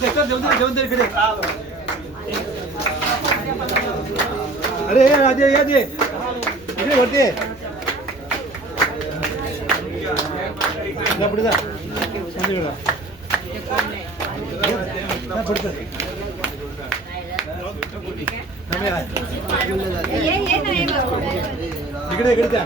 जेवण दे इकडे. अरे राजे या दे इकडे भरते जा पुढे जा इकडे इकडे द्या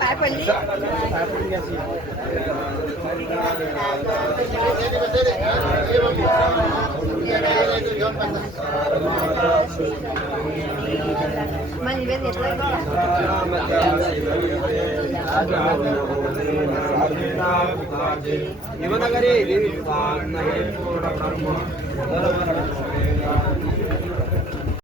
पाय पडली घरी